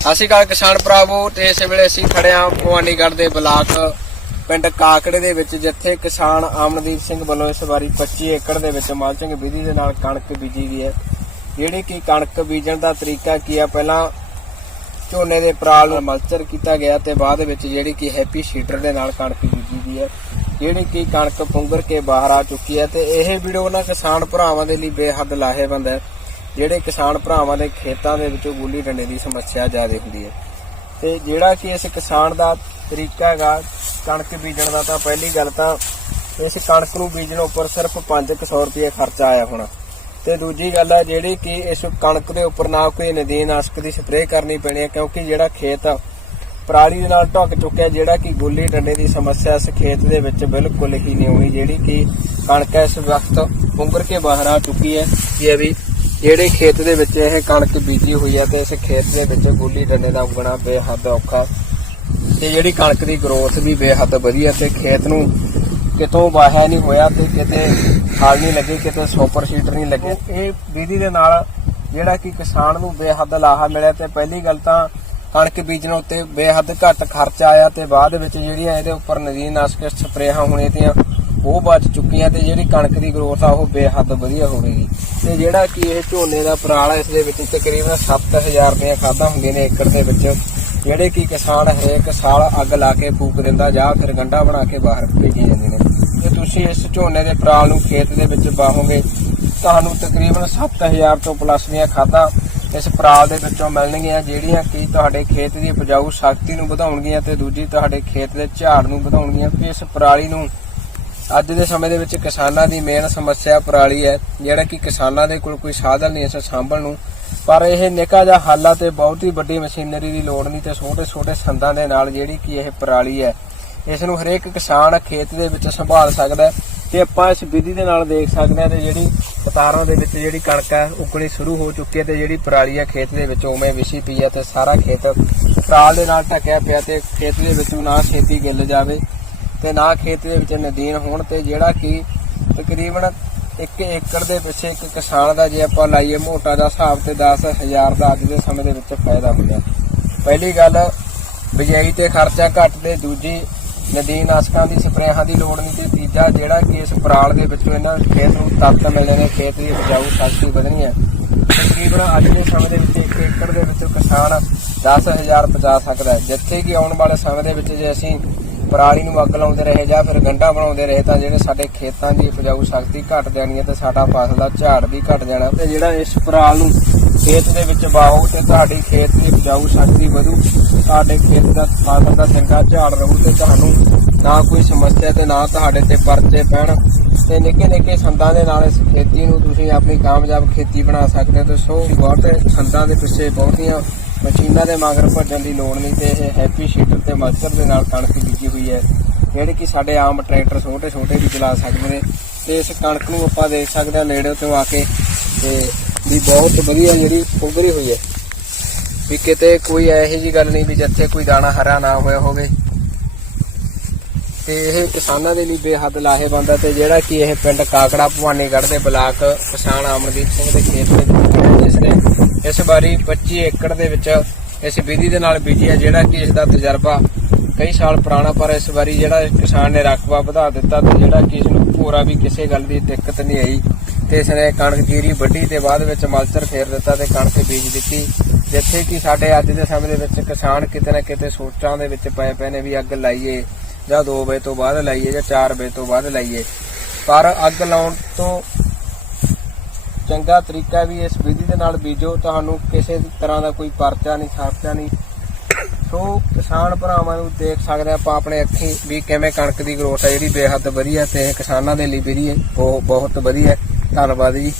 ਸਤਿ ਸ਼੍ਰੀ ਅਕਾਲ ਕਿਸਾਨ ਭਰਾਵੋ, ਤੇ ਇਸ ਵੇਲੇ ਅਸੀਂ ਖੜੇ ਭਵਾਨੀਗੜ੍ਹ ਦੇ ਬਲਾਕ ਪਿੰਡ ਕਾਕੜੇ ਦੇ ਵਿੱਚ, ਜਿੱਥੇ ਕਿਸਾਨ ਆਮਨਦੀਪ ਸਿੰਘ ਵੱਲੋਂ ਇਸ ਵਾਰੀ 25 ਏਕੜ ਦੇ ਵਿੱਚ ਮਲਚਿੰਗ ਵਿਧੀ ਦੇ ਨਾਲ ਕਣਕ ਬੀਜੀ ਗਈ ਹੈ। ਜਿਹੜੀ ਕਿ ਕਣਕ ਬੀਜਣ ਦਾ ਤਰੀਕਾ ਕੀ ਆ? ਪਹਿਲਾਂ ਝੋਨੇ ਦੇ ਪਰਾਲ ਨੂੰ ਮਲਚਰ ਕੀਤਾ ਗਿਆ ਤੇ ਬਾਅਦ ਵਿੱਚ ਜਿਹੜੀ ਕਿ ਹੈਪੀ ਸ਼ੀਟਰ ਦੇ ਨਾਲ ਕਣਕ ਬੀਜੀ ਗਈ ਹੈ। ਜਿਹੜੀ ਕਿ ਕਣਕ ਪੁੰਗਰ ਕੇ ਬਾਹਰ ਆ ਚੁੱਕੀ ਹੈ ਤੇ ਇਹ ਵੀਡੀਓ ਉਹਨਾਂ ਕਿਸਾਨ ਭਰਾਵਾਂ ਦੇ ਲਈ ਬੇਹੱਦ ਲਾਹੇਵੰਦ ਹੈ। ਜਿਹੜੇ ਕਿਸਾਨ ਭਰਾਵਾਂ ਦੇ ਖੇਤਾਂ ਦੇ ਵਿੱਚੋਂ ਗੁੱਲੀ ਡੰਡੇ ਦੀ ਸਮੱਸਿਆ ਜ਼ਿਆਦਾ ਹੁੰਦੀ ਹੈ। ਤੇ ਜਿਹੜਾ ਕਿ ਇਸ ਕਿਸਾਨ ਦਾ ਤਰੀਕਾ ਹੈਗਾ ਕਣਕ ਬੀਜਣ ਦਾ, ਤਾਂ ਪਹਿਲੀ ਗੱਲ ਤਾਂ ਇਸ ਕਣਕ ਨੂੰ ਬੀਜਣ ਉੱਪਰ ਸਿਰਫ 500 ਰੁਪਏ ਖਰਚਾ ਆਇਆ ਹੋਣਾ। ਤੇ ਦੂਜੀ ਗੱਲ ਹੈ ਜਿਹੜੀ ਕਿ ਇਸ ਕਣਕ ਦੇ ਉੱਪਰ ਨਾ ਕੋਈ ਨਦੀਨਾਸ਼ਕ ਦੀ ਸਪਰੇਅ ਕਰਨੀ ਪੈਣੀ ਹੈ, ਕਿਉਂਕਿ ਜਿਹੜਾ ਖੇਤ ਪਰਾਲੀ ਦੇ ਨਾਲ ਢੁੱਕ ਚੁੱਕਿਆ ਜਿਹੜਾ ਕਿ ਗੁੱਲੀ ਡੰਡੇ ਦੀ ਸਮੱਸਿਆ ਇਸ ਖੇਤ ਦੇ ਵਿੱਚ ਬਿਲਕੁਲ ਹੀ ਨਹੀਂ ਹੋਣੀ, ਜਿਹੜੀ ਕਿ ਕਣਕ ਇਸ ਵਕਤ ਪੁੰਗਰ ਕੇ ਬਾਹਰ ਆ ਚੁੱਕੀ ਹੈ। ਇਹ ਵੀ ਜਿਹੜੇ ਖੇਤ ਦੇ ਵਿੱਚ ਇਹ ਕਣਕ ਬੀਜੀ ਹੋਈ ਹੈ ਤੇ ਇਸ ਖੇਤ ਦੇ ਵਿੱਚ ਗੁੱਲੀ ਡੰਡੇ ਦਾ ਉਗਣਾ ਬੇਹੱਦ ਔਖਾ। ਤੇ ਜਿਹੜੀ ਕਣਕ ਦੀ ਗਰੋਥ ਵੀ ਬੇਹੱਦ ਵਧੀਆ ਤੇ ਖੇਤ ਨੂੰ ਕਿਤੋਂ ਵਾਹਿਆ ਨਹੀਂ ਹੋਇਆ ਤੇ ਕਿਤੇ ਖਾਲ ਨਹੀਂ ਲੱਗੀ, ਕਿਤੇ ਸੁਪਰ ਸ਼ੀਟਰ ਨਹੀਂ ਲੱਗੇ। ਇਹ ਵਿਧੀ ਦੇ ਨਾਲ ਜਿਹੜਾ ਕਿ ਕਿਸਾਨ ਨੂੰ ਬੇਹੱਦ ਲਾਹਾ ਮਿਲਿਆ ਤੇ ਪਹਿਲੀ ਗੱਲ ਤਾਂ ਕਣਕ ਬੀਜਣ ਉੱਤੇ ਬੇਹੱਦ ਘੱਟ ਖਰਚਾ ਆਇਆ ਤੇ ਬਾਅਦ ਵਿੱਚ ਜਿਹੜੀਆਂ ਇਹਦੇ ਉੱਪਰ ਨਦੀਨਾਸ਼ਕ ਸਪਰੇਹਾਂ ਹੋਣੀਆਂ ਤੀਆਂ ਉਹ ਬਚ ਚੁੱਕੀਆਂ ਤੇ ਜਿਹੜੀ ਕਣਕ ਦੀ ਗਰੋਥ ਆ ਉਹ ਬੇਹੱਦ ਵਧੀਆ ਹੋਵੇਗੀ। ਤੇ ਜਿਹੜਾ ਕਿ ਇਹ ਝੋਨੇ ਦਾ ਪਰਾਲ ਆ, ਇਸ ਦੇ ਵਿੱਚ ਤਕਰੀਬਨ 7000 ਦੀਆਂ ਖਾਦਾਂ ਹੁੰਦੀਆਂ ਨੇ ਏਕੜ ਦੇ ਵਿੱਚ, ਜਿਹੜੇ ਕਿ ਕਿਸਾਨ ਹਰੇਕ ਸਾਲ ਅੱਗ ਲਾ ਕੇ ਫੂਕ ਦਿੰਦਾ ਜਾਂ ਫਿਰ ਗੰਡਾ ਬਣਾ ਕੇ ਬਾਹਰ ਭੇਜੀ ਜਾਂਦੇ ਨੇ। ਜੇ ਤੁਸੀਂ ਇਸ ਝੋਨੇ ਦੇ ਪਰਾਲ ਨੂੰ ਖੇਤ ਦੇ ਵਿੱਚ ਬਾਹੋਗੇ, ਤੁਹਾਨੂੰ ਤਕਰੀਬਨ 7000 ਤੋਂ ਪਲੱਸ ਦੀਆਂ ਖਾਦਾਂ ਇਸ ਪਰਾਲ ਦੇ ਵਿੱਚੋਂ ਮਿਲਣਗੀਆਂ, ਜਿਹੜੀਆਂ ਕਿ ਤੁਹਾਡੇ ਖੇਤ ਦੀ ਉਪਜਾਊ ਸ਼ਕਤੀ ਨੂੰ ਵਧਾਉਣਗੀਆਂ ਤੇ ਦੂਜੀ ਤੁਹਾਡੇ ਖੇਤ ਦੇ ਝਾੜ ਨੂੰ ਵਧਾਉਣਗੀਆਂ। ਤੇ ਇਸ ਪਰਾਲੀ ਨੂੰ ਅੱਜ ਦੇ ਸਮੇਂ ਦੇ ਵਿੱਚ ਕਿਸਾਨਾਂ ਦੀ ਮੇਨ ਸਮੱਸਿਆ ਪਰਾਲੀ ਹੈ, ਜਿਹੜਾ ਕਿ ਕਿਸਾਨਾਂ ਦੇ ਕੋਲ ਕੋਈ ਸਾਧਨ ਨਹੀਂ ਇਸ ਸਾਂਭਣ ਨੂੰ। ਪਰ ਇਹ ਨਿੱਕਾ ਜਿਹਾ ਹੱਲ ਤੇ ਬਹੁਤ ਹੀ ਵੱਡੀ ਮਸ਼ੀਨਰੀ ਦੀ ਲੋੜ ਨਹੀਂ ਤੇ ਛੋਟੇ ਛੋਟੇ ਸੰਦਾਂ ਦੇ ਨਾਲ ਜਿਹੜੀ ਕਿ ਇਹ ਪਰਾਲੀ ਹੈ, ਇਸ ਨੂੰ ਹਰੇਕ ਕਿਸਾਨ ਖੇਤ ਦੇ ਵਿੱਚ ਸੰਭਾਲ ਸਕਦਾ ਹੈ ਤੇ ਆਪਾਂ ਇਸ ਵਿਧੀ ਦੇ ਨਾਲ ਦੇਖ ਸਕਦੇ ਹਾਂ ਤੇ ਜਿਹੜੀ ਕਤਾਰਾਂ ਦੇ ਵਿੱਚ ਜਿਹੜੀ ਕਣਕ ਹੈ, ਉਗਣੀ ਸ਼ੁਰੂ ਹੋ ਚੁੱਕੀ ਹੈ ਤੇ ਜਿਹੜੀ ਪਰਾਲੀ ਹੈ ਖੇਤ ਦੇ ਵਿੱਚ ਉਵੇਂ ਵਿਛੀ ਪਈ ਹੈ ਤੇ ਸਾਰਾ ਖੇਤ ਪਰਾਲ ਦੇ ਨਾਲ ਢੱਕਿਆ ਪਿਆ ਤੇ ਖੇਤ ਦੇ ਵਿੱਚੋਂ ਨਾ ਛੇਤੀ ਗਿੱਲ ਜਾਵੇ। ਤੇ ਨਾ ਖੇਤ ਦੇ ਵਿੱਚ ਨਦੀਨ ਹੋਣ ਤੇ ਜਿਹੜਾ ਕਿ ਤਕਰੀਬਨ 1 ਏਕੜ ਦੇ ਪਿੱਛੇ ਇੱਕ ਕਿਸਾਨ ਦਾ ਜੇ ਆਪਾਂ ਲਾਈਏ ਮੋਟਾ ਦਾ ਹਿਸਾਬ ਤੇ 10000 ਦਾ ਅੱਜ ਦੇ ਸਮੇਂ ਦੇ ਵਿੱਚ ਫਾਇਦਾ ਹੁੰਦਾ ਪਹਿਲੀ ਗੱਲ, ਬਿਜਾਈ ਤੇ ਖਰਚਾ ਘੱਟ ਤੇ ਦੂਜੀ ਨਦੀਨਾਸ਼ਕਾਂ ਦੀ ਸਪਰੇਹਾਂ ਦੀ ਲੋੜ ਨਹੀਂ ਤੇ ਤੀਜਾ ਜਿਹੜਾ ਕਿ ਇਸ ਪਰਾਲ ਦੇ ਵਿੱਚੋਂ ਇਹਨਾਂ ਖੇਤ ਨੂੰ ਤੱਤ ਮਿਲਣੇ ਨੇ, ਖੇਤ ਦੀ ਉਪਜਾਊ ਸ਼ਕਤੀ ਵਧਣੀ ਹੈ। ਤਕਰੀਬਨ ਅੱਜ ਦੇ ਸਮੇਂ ਦੇ ਵਿੱਚ 1 ਏਕੜ ਦੇ ਵਿੱਚ ਕਿਸਾਨ 10000 ਬਚਾ ਸਕਦਾ ਹੈ। ਜਿੱਥੇ ਕਿ ਆਉਣ ਵਾਲੇ ਸਮੇਂ ਦੇ ਵਿੱਚ ਜੇ ਅਸੀਂ ਪਰਾਲੀ ਨੂੰ ਅੱਗ ਲਾਉਂਦੇ ਰਹੇ ਜਾਂ ਫਿਰ ਗੰਢਾ ਬਣਾਉਂਦੇ ਰਹੇ ਤਾਂ ਜਿਹੜੇ ਸਾਡੇ ਖੇਤਾਂ ਦੀ ਉਪਜਾਊ ਸ਼ਕਤੀ ਘਟ ਜਾਣੀ ਹੈ ਤੇ ਸਾਡਾ ਫਸਲ ਦਾ ਝਾੜ ਵੀ ਘਟ ਜਾਣਾ। ਤੇ ਜਿਹੜਾ ਇਸ ਪਰਾਲ ਨੂੰ ਖੇਤ ਦੇ ਵਿੱਚ ਵਾਹੋ ਤੇ ਤੁਹਾਡੀ ਖੇਤ ਦੀ ਉਪਜਾਊ ਸ਼ਕਤੀ ਵਧੂ। ਤੁਹਾਡੇ ਖੇਤ ਦਾ ਫਸਲ ਦਾ ਚੰਗਾ ਝਾੜ ਰਹੂ ਤੇ ਤੁਹਾਨੂੰ ਨਾ ਕੋਈ ਸਮੱਸਿਆ ਤੇ ਨਾ ਤੁਹਾਡੇ ਤੇ ਪਰਚੇ ਪੈਣ। ਤੇ ਨਿੱਕੇ ਨਿੱਕੇ ਸੰਦਾਂ ਦੇ ਨਾਲ ਇਸ ਖੇਤੀ ਨੂੰ ਤੁਸੀਂ ਆਪਣੀ ਕਾਮਯਾਬ ਖੇਤੀ ਬਣਾ ਸਕਦੇ ਹੋ। ਤੇ ਸੋ ਬਹੁਤ ਸੰਦਾਂ ਦੇ ਪਿੱਛੇ ਬਹੁਤੀਆਂ ਮਸ਼ੀਨਾਂ ਦੇ ਮਗਰ ਭੱਜਣ ਦੀ ਲੋੜ ਨਹੀਂ ਤੇ ਇਹ ਹੈਪੀ ਸ਼ੀਟਰ ਤੇ ਮਲਚਰ ਦੇ ਨਾਲ ਕਣਕ ਬੀਜੀ ਹੋਈ ਹੈ। ਜਿਹੜੀ ਕਿ ਸਾਡੇ ਆਮ ਟਰੈਕਟਰ ਛੋਟੇ ਛੋਟੇ ਵੀ ਚਲਾ ਸਕਦੇ ਨੇ। ਤੇ ਇਸ ਕਣਕ ਨੂੰ ਆਪਾਂ ਦੇਖ ਸਕਦੇ ਹਾਂ ਨੇੜੇ ਤੋਂ ਆ ਕੇ ਤੇ ਵੀ ਬਹੁਤ ਵਧੀਆ ਜਿਹੜੀ ਉਗਰੀ ਹੋਈ ਹੈ। ਵੀ ਕਿਤੇ ਕੋਈ ਇਹੋ ਜੀ ਗੱਲ ਨਹੀਂ ਵੀ ਜਿੱਥੇ ਕੋਈ ਦਾਣਾ ਹਰਾ ਨਾ ਹੋਇਆ ਹੋਵੇ। ਤੇ ਇਹ ਕਿਸਾਨਾਂ ਦੇ ਲਈ ਬੇਹੱਦ ਲਾਹੇਵੰਦ ਹੈ ਤੇ ਜਿਹੜਾ ਕਿ ਇਹ ਪਿੰਡ ਕਾਕੜਾ ਭਵਾਨੀਗੜ੍ਹ ਦੇ ਬਲਾਕ ਕਿਸਾਨ ਅਮਰਦੀਪ ਸਿੰਘ ਦੇ ਖੇਤ ਦੇ ਵਿੱਚ ਖੜਾ ਜਿਸ ਨੇ। ਇਸ ਵਾਰੀ 25 ਏਕੜ ਦੇ ਵਿੱਚ ਇਸ ਵਿਧੀ ਦੇ ਨਾਲ ਬੀਜੀ ਹੈ ਜਿਹੜਾ ਕਿ ਇਸ ਦਾ ਤਜਰਬਾ ਕਈ ਸਾਲ ਪੁਰਾਣਾ, ਪਰ ਇਸ ਵਾਰੀ ਜਿਹੜਾ ਕਿਸਾਨ ਨੇ ਰਕਬਾ ਵਧਾ ਦਿੱਤਾ ਤੇ ਜਿਹੜਾ ਕਿ ਇਸ ਨੂੰ ਪੂਰਾ ਵੀ ਕਿਸੇ ਗੱਲ ਦੀ ਦਿੱਕਤ ਨਹੀਂ ਆਈ ਤੇ ਇਸ ਨੇ ਕਣਕ ਜੀਰੀ ਵੱਢੀ ਤੇ ਬਾਅਦ ਵਿੱਚ ਮਲਚਰ ਫੇਰ ਦਿੱਤਾ ਤੇ ਕਣਕ ਬੀਜ ਦਿੱਤੀ। ਜਿੱਥੇ ਕਿ ਸਾਡੇ ਅੱਜ ਦੇ ਸਮੇਂ ਦੇ ਵਿੱਚ ਕਿਸਾਨ ਕਿਤੇ ਨਾ ਕਿਤੇ ਸੋਚਾਂ ਦੇ ਵਿੱਚ ਪਏ ਪਏ ਨੇ ਵੀ ਅੱਗ ਲਾਈਏ ਜਾਂ 2 ਵਜੇ ਤੋਂ ਬਾਅਦ ਲਾਈਏ ਜਾਂ 4 ਵਜੇ ਤੋਂ ਬਾਅਦ ਲਾਈਏ। ਪਰ ਅੱਗ ਲਾਉਣ ਤੋਂ ਚੰਗਾ ਤਰੀਕਾ ਵੀ ਇਸ ਵਿਧੀ ਦੇ ਨਾਲ ਬੀਜੋ। ਤੁਹਾਨੂੰ ਕਿਸੇ ਤਰ੍ਹਾਂ ਦਾ ਕੋਈ ਪਰਚਾ ਨਹੀਂ, ਖਰਚਾ ਨਹੀਂ। ਸੋ ਕਿਸਾਨ ਭਰਾਵਾਂ ਨੂੰ ਦੇਖ ਸਕਦੇ ਆਪਾਂ ਆਪਣੇ ਅੱਖੀ ਵੀ ਕਿਵੇਂ ਕਣਕ ਦੀ ਗਰੋਥ ਹੈ ਜਿਹੜੀ ਬੇਹੱਦ ਵਧੀਆ ਤੇ ਕਿਸਾਨਾਂ ਦੇ ਲਈ ਵੀ ਬਹੁਤ ਬਹੁਤ ਵਧੀਆ ਧੰਨਵਾਦ ਜੀ।